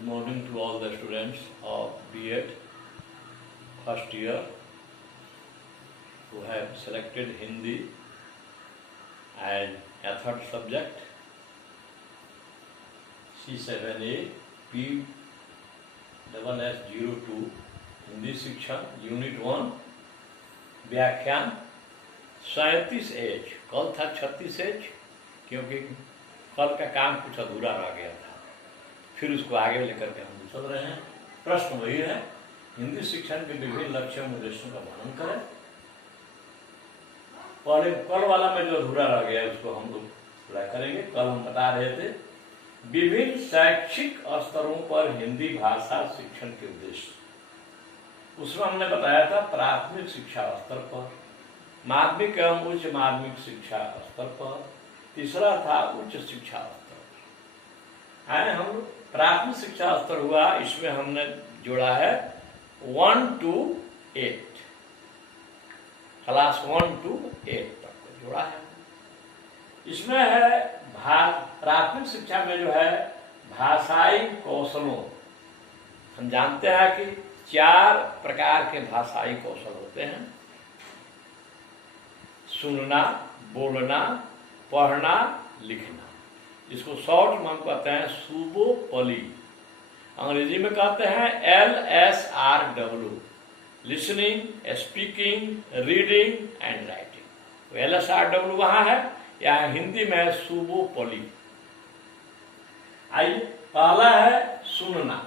Good morning to all the students of B.Ed first year who have selected Hindi as a third subject. C7A P/SS02 Hindi शिक्षण unit 1 व्याख्यान 37H। कल था 36H क्योंकि कल का काम कुछ अधूरा रह गया था, फिर उसको आगे लेकर के हम चल रहे हैं। प्रश्न वही है, हिंदी शिक्षण के विभिन्न लक्ष्यों उद्देश्यों का वर्णन करें। पहले कल वाला में जो अधूरा रह गया उसको हम लोग पूरा करेंगे। कल हम बता रहे थे विभिन्न शैक्षिक स्तरों पर हिंदी भाषा शिक्षण के उद्देश्य। उसमें हमने बताया था प्राथमिक शिक्षा स्तर पर, माध्यमिक एवं उच्च माध्यमिक शिक्षा स्तर पर, तीसरा था उच्च शिक्षा स्तर पर। हम प्राथमिक शिक्षा स्तर हुआ, इसमें हमने जोड़ा है 1 to 8, क्लास 1 to 8 तक को जोड़ा है। इसमें है प्राथमिक शिक्षा में जो है भाषाई कौशलों, हम जानते हैं कि 4 प्रकार के भाषाई कौशल होते हैं: सुनना, बोलना, पढ़ना, लिखना। इसको शॉर्ट में हम कहते हैं सुबोपली, अंग्रेजी में कहते हैं LSRW, listening, speaking, reading and writing. तो LSRW वहां है, यहाँ हिंदी में है सुबोपली। आइए, पहला है सुनना।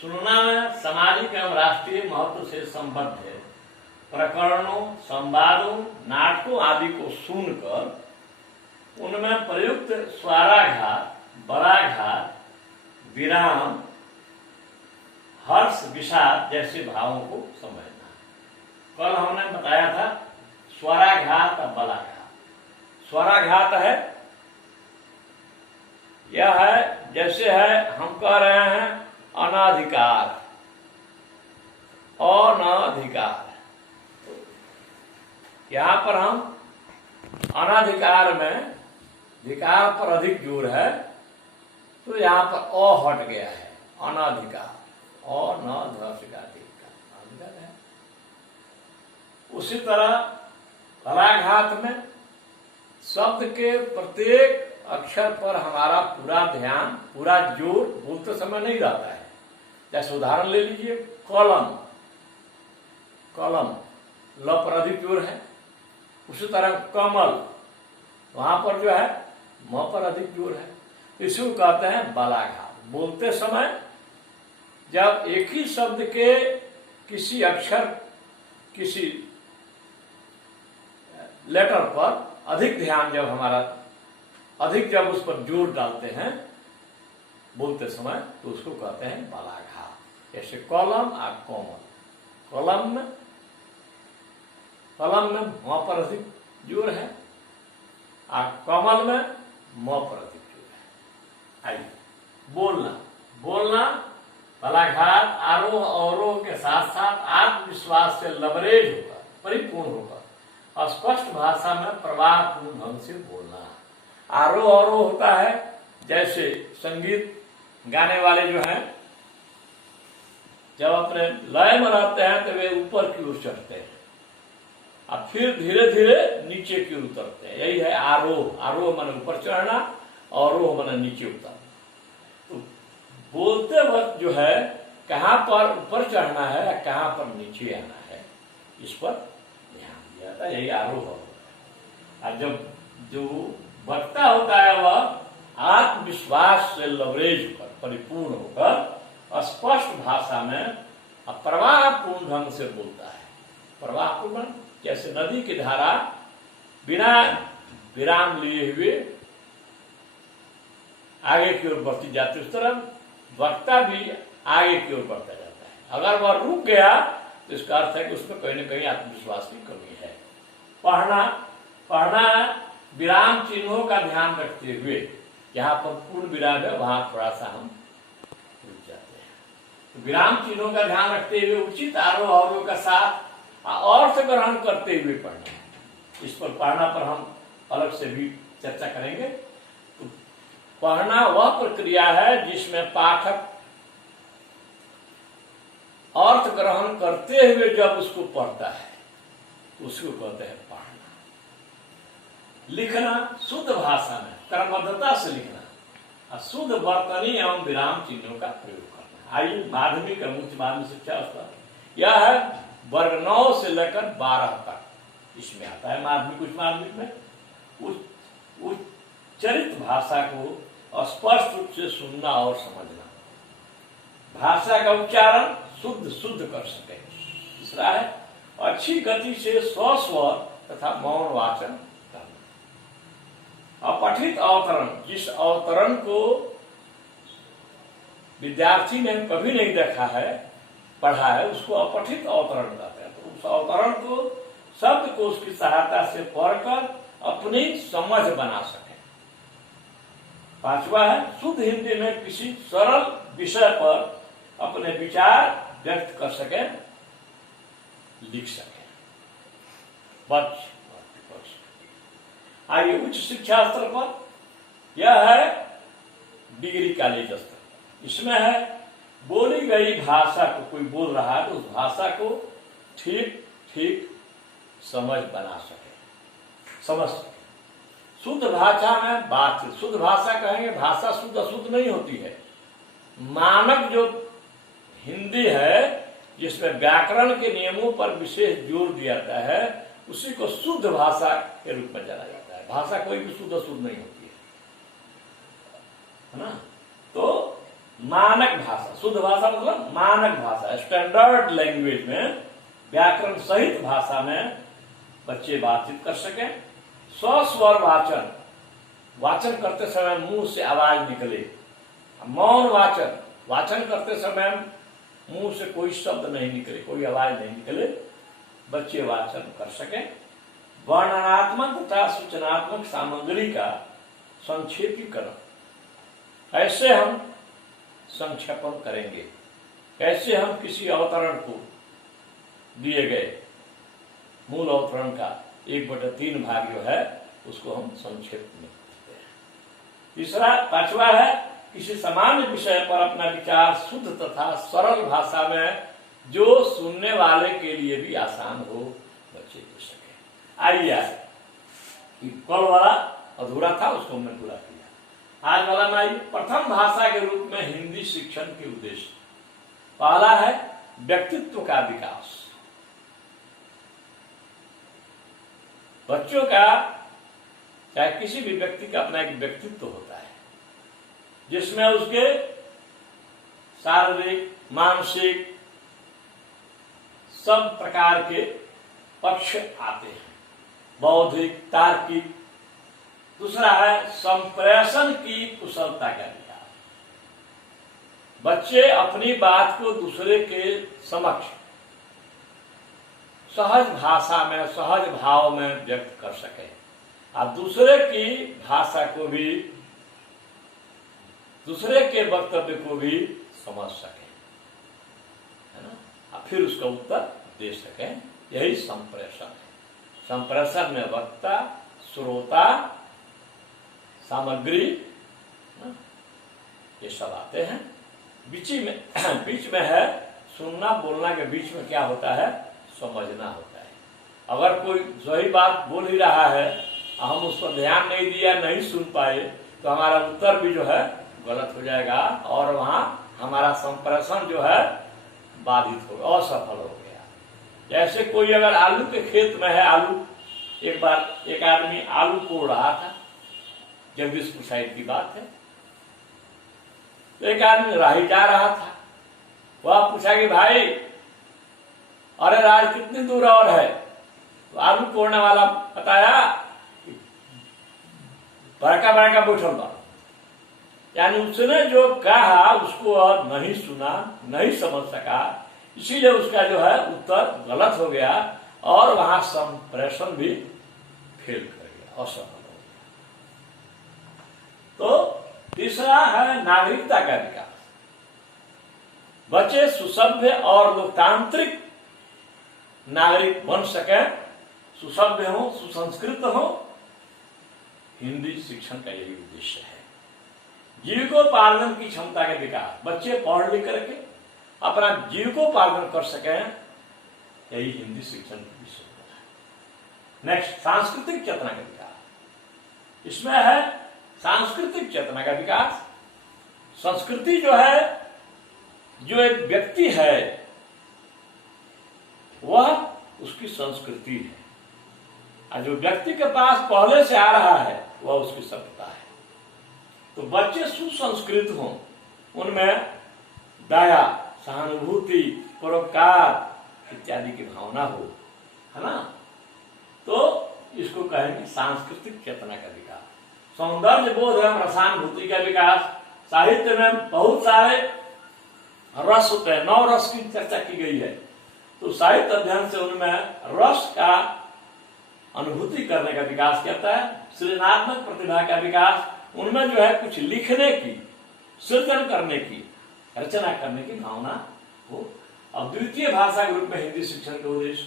सुनना में सामाजिक एवं राष्ट्रीय महत्व से संबद्ध है प्रकरणों, संवादों, नाटकों आदि को सुनकर उनमें प्रयुक्त स्वाराघात, बलाघात, विराम, हर्ष, विषाद जैसे भावों को समझना। कल हमने बताया था स्वराघात और बलाघात। स्वराघात है, यह है जैसे है हम कह रहे हैं अनाधिकार, अनाधिकार। यहां पर हम अनाधिकार में अधिकार पर अधिक जोर है, तो यहां पर अ हट गया है, अनाधिकार, अनाधिकार है। उसी तरह बलाघात में शब्द के प्रत्येक अक्षर पर हमारा पूरा ध्यान, पूरा जोर बोलते समय नहीं रहता है। जैसे उदाहरण ले लीजिए, कलम, कलम ल पर अधिक जोर है। उसी तरह कमल, वहां पर जो है म पर अधिक जोर है। इसी को कहते हैं बलाघात। बोलते समय जब एक ही शब्द के किसी अक्षर, किसी लेटर पर अधिक ध्यान, जब हमारा अधिक जब उस पर जोर डालते हैं बोलते समय, तो उसको कहते हैं बलाघात। जैसे कलम और कोमल, कलम में म पर अधिक जोर है और कमल में म पर अधिक जोर है। आइए, बोलना। बोलना बलाघात आरोह अवरोह के साथ साथ आत्मविश्वास से लबरेज होकर, परिपूर्ण होकर स्पष्ट भाषा में प्रवाहपूर्ण ढंग से बोलना। आरोह अवरोह होता है, जैसे संगीत गाने वाले जो हैं जब अपने लय में रहते हैं तो वे ऊपर की ओर चढ़ते हैं और फिर धीरे धीरे नीचे की ओर उतरते हैं। यही है आरोह। आरोह माने ऊपर चढ़ना, अवरोह माने नीचे उतरना। तो बोलते वक्त जो है कहाँ पर ऊपर चढ़ना है, कहाँ पर नीचे आना है, इस पर ध्यान दिया जाता है। यही आरोह होता है। और जब जो वक्ता होता है वह आत्मविश्वास से लवरेज होकर, परिपूर्ण होकर स्पष्ट भाषा में प्रवाहपूर्ण ढंग से बोलता है। प्रवाहपूर्ण जैसे नदी की धारा बिना विराम लिए हुए आगे की ओर बढ़ती जाती है, उस तरह वक्ता भी आगे की ओर बढ़ता जाता है। अगर वह रुक गया तो इसका अर्थ है कि उसमें कहीं ना कहीं आत्मविश्वास की कमी है। पढ़ना। पढ़ना विराम चिन्हों का ध्यान रखते हुए, यहाँ पर पूर्ण विराम है वहां थोड़ा सा हम रुक जाते हैं। तो विराम चिन्हों का ध्यान रखते हुए उचित आरोह अवरोह का साथ अर्थ ग्रहण करते हुए पढ़ना। इस पर पढ़ना पर हम अलग से भी चर्चा करेंगे। तो पढ़ना वह प्रक्रिया है जिसमें पाठक ग्रहण करते हुए जब उसको पढ़ता है तो उसको कहते हैं पढ़ना। लिखना शुद्ध भाषा में क्रमबद्धता से लिखना और शुद्ध वर्तनी एवं विराम चिन्हों का प्रयोग करना। आयु माध्यमिक एवं उच्च माध्यमिक शिक्षा स्तर यह है वर्ग 9 से लेकर 12 तक इसमें आता है। माध्यमिक उच्च माध्यमिक में उच्चरित भाषा को स्पष्ट रूप से सुनना और समझना, भाषा का उच्चारण शुद्ध कर सके। तीसरा है अच्छी गति से स्वस्वर तथा मौन वाचन करना। अपठित अवतरण, जिस अवतरण को विद्यार्थी ने कभी नहीं देखा है पढ़ा है उसको अपठित अवतरण कहते हैं। तो उस अवतरण को शब्द को उसकी सहायता से पढ़कर अपनी समझ बना सके। पांचवा है शुद्ध हिंदी में किसी सरल विषय पर अपने विचार व्यक्त कर सके, लिख सके। आगे उच्च शिक्षा स्तर पर यह है डिग्री कॉलेज स्तर। इसमें है बोली गई भाषा को, कोई बोल रहा है तो उस भाषा को ठीक समझ बना सके, समझ सके। शुद्ध भाषा में बात, शुद्ध भाषा कहेंगे, भाषा शुद्ध अशुद्ध नहीं होती है। मानक जो हिंदी है जिसमें व्याकरण के नियमों पर विशेष जोर दिया जाता है उसी को शुद्ध भाषा के रूप में जाना जाता है। भाषा कोई भी शुद्ध अशुद्ध नहीं होती है ना। तो मानक भाषा, शुद्ध भाषा मतलब मानक भाषा, स्टैंडर्ड लैंग्वेज में व्याकरण सहित भाषा में बच्चे बातचीत कर सके। स्वस्वर वाचन, वाचन करते समय मुंह से आवाज निकले। मौन वाचन, वाचन करते समय मुंह से कोई शब्द नहीं निकले, कोई आवाज नहीं निकले, बच्चे वाचन कर सके। वर्णनात्मक तथा सूचनात्मक सामग्री का संक्षेपीकरण, ऐसे हम संक्षेपण करेंगे, कैसे हम किसी अवतरण को दिए गए मूल अवतरण का 1/3 भाग जो है उसको हम संक्षेप में करते हैं। तीसरा, पांचवा है किसी सामान्य विषय पर अपना विचार शुद्ध तथा सरल भाषा में जो सुनने वाले के लिए भी आसान हो बच्चे दे सके। आइए कल वाला अधूरा था उसको हमने पूरा किया। आज वाला में आइए प्रथम भाषा के रूप में हिंदी शिक्षण के उद्देश्य। पहला है व्यक्तित्व का विकास। बच्चों का चाहे किसी भी व्यक्ति का अपना एक व्यक्तित्व होता है जिसमें उसके शारीरिक, मानसिक सब प्रकार के पक्ष आते हैं, बौद्धिक, तार्किक। दूसरा है संप्रेषण की कुशलता का विकास। बच्चे अपनी बात को दूसरे के समक्ष सहज भाषा में, सहज भाव में व्यक्त कर सके और दूसरे की भाषा को भी, दूसरे के वक्तव्य को भी समझ सके, है ना, और फिर उसका उत्तर दे सके। यही संप्रेषण है। संप्रेषण में वक्ता, श्रोता, सामग्री, ये सब आते हैं। बीच में है सुनना, बोलना के बीच में क्या होता है, समझना होता है। अगर कोई सही बात बोल ही रहा है हम उस पर ध्यान नहीं दिया, नहीं सुन पाए तो हमारा उत्तर भी जो है गलत हो जाएगा और वहां हमारा संप्रेषण जो है बाधित हो गया, असफल हो गया। जैसे कोई अगर आलू के खेत में है, आलू, एक बार एक आदमी आलू कोड़ रहा था, जगदीशपुर साइड की बात है, तो एक आदमी राही जा रहा था। वह पूछा कि भाई अरे राज कितनी दूर और है? तो आलू कोड़ने वाला बताया बड़का बैठल बा। यानी उसने जो कहा उसको अब नहीं सुना, नहीं समझ सका, इसीलिए उसका जो है उत्तर गलत हो गया और वहां संप्रेषण भी फेल कर गया, असफल हो गया। तो तीसरा है नागरिकता का विकास। बच्चे सुसभ्य और लोकतांत्रिक नागरिक बन सके, सुसभ्य हो, सुसंस्कृत हो। हिंदी शिक्षण का यही उद्देश्य है। जीविकोपार्जन की क्षमता का विकास। बच्चे पढ़ लिख करके अपना जीविकोपार्जन कर सकें, यही हिंदी शिक्षण की विषय है। नेक्स्ट, सांस्कृतिक चेतना का विकास। इसमें है सांस्कृतिक चेतना का विकास। संस्कृति जो है, जो एक व्यक्ति है वह उसकी संस्कृति है, और जो व्यक्ति के पास पहले से आ रहा है वह उसकी सभ्यता है। तो बच्चे सुसंस्कृत हों, उनमें दया, सहानुभूति, परोपकार इत्यादि की भावना हो, है ना, तो इसको कहेंगे सांस्कृतिक चेतना का विकास। सौंदर्य बोध एवं रसानुभूति का विकास। साहित्य में बहुत सारे रस होते हैं, 9 रस की चर्चा की गई है। तो साहित्य अध्ययन से उनमें रस का अनुभूति करने का विकास कहता है। सृजनात्मक प्रतिभा का विकास, उनमें जो है कुछ लिखने की, सृजन करने की, रचना करने की भावना हो। अब द्वितीय भाषा के रूप में हिंदी शिक्षण का उद्देश्य,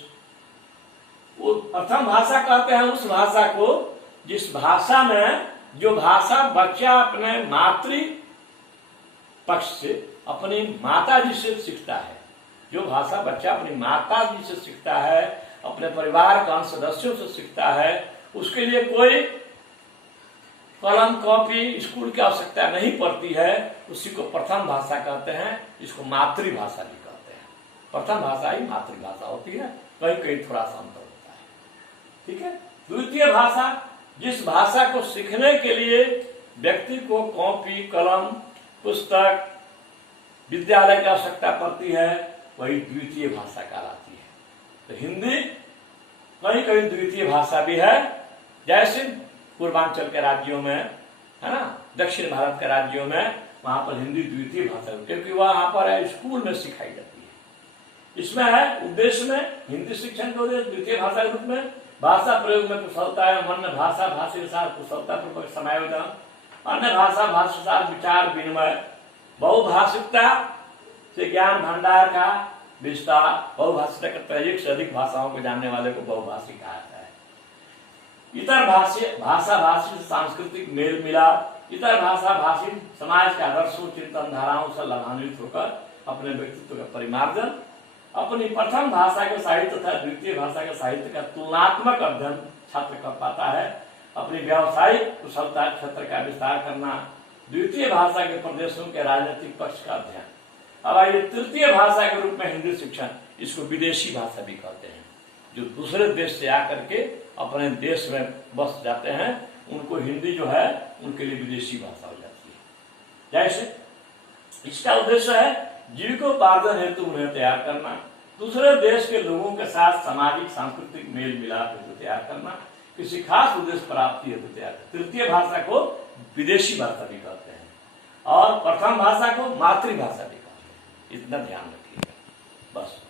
वो प्रथम भाषा कहते हैं उस भाषा को जिस भाषा में, जो भाषा बच्चा अपने मातृ पक्ष से, अपनी माता जी से सीखता है, जो भाषा बच्चा अपनी माता जी से सीखता है, अपने परिवार के अन्य सदस्यों से सीखता है, उसके लिए कोई कलम कॉपी स्कूल की आवश्यकता नहीं पड़ती है, उसी को प्रथम भाषा कहते हैं। इसको मातृभाषा भी कहते हैं। प्रथम भाषा ही मातृभाषा होती है, कहीं कहीं थोड़ा सा अंतर होता है, ठीक है। द्वितीय भाषा, जिस भाषा को सीखने के लिए व्यक्ति को कॉपी, कलम, पुस्तक, विद्यालय की आवश्यकता पड़ती है, वही द्वितीय भाषा कहलाती है। तो हिंदी कहीं कहीं द्वितीय भाषा भी है, जैसे पूर्वांचल के राज्यों में, है ना, दक्षिण भारत के राज्यों में, वहां पर हिंदी द्वितीय भाषा, क्योंकि वहां पर स्कूल में सिखाई जाती है। इसमें है उद्देश्य में हिंदी शिक्षण के उद्देश्य द्वितीय भाषा के रूप में भाषा प्रयोग में कुशलता है, अन्य भाषा भाषा के साथ कुशलता पूर्वक समायोजन, अन्य भाषा भाषा के साथ विचार विनिमय, बहुभाषिकता से ज्ञान भंडार का विस्तार। बहुभाषिकता करता है, एक से अधिक भाषाओं को जानने वाले को बहुभाषी कहा जाता है। इतर भाषा भाषी से सांस्कृतिक मेल मिलाप, इतर भाषा भाषी समाज के आदर्शों, चिंतन धाराओं से लाभान्वित होकर अपने व्यक्तित्व का परिमार्जन, अपनी प्रथम भाषा के साहित्य तथा द्वितीय भाषा के साहित्य का तुलनात्मक अध्ययन छात्र कर पाता है। अपनी व्यावसायिक कुशलता क्षेत्र का विस्तार करना, द्वितीय भाषा के प्रदेशों के राजनीतिक पक्ष का अध्ययन। अब आइए तृतीय भाषा के रूप में हिंदी शिक्षण, इसको विदेशी भाषा भी कहते हैं। जो दूसरे देश से आकर के अपने देश में बस जाते हैं, उनको हिंदी जो है उनके लिए विदेशी भाषा हो जाती है। जैसे इसका उद्देश्य है जीविकोपार्जन हेतु उन्हें तैयार करना, दूसरे देश के लोगों के साथ सामाजिक सांस्कृतिक मेल मिलाप हेतु तैयार करना, किसी खास उद्देश्य प्राप्ति हेतु तैयार करना। तृतीय भाषा को विदेशी भाषा भी कहते हैं और प्रथम भाषा को मातृभाषा भी कहते हैं। इतना ध्यान रखिएगा बस।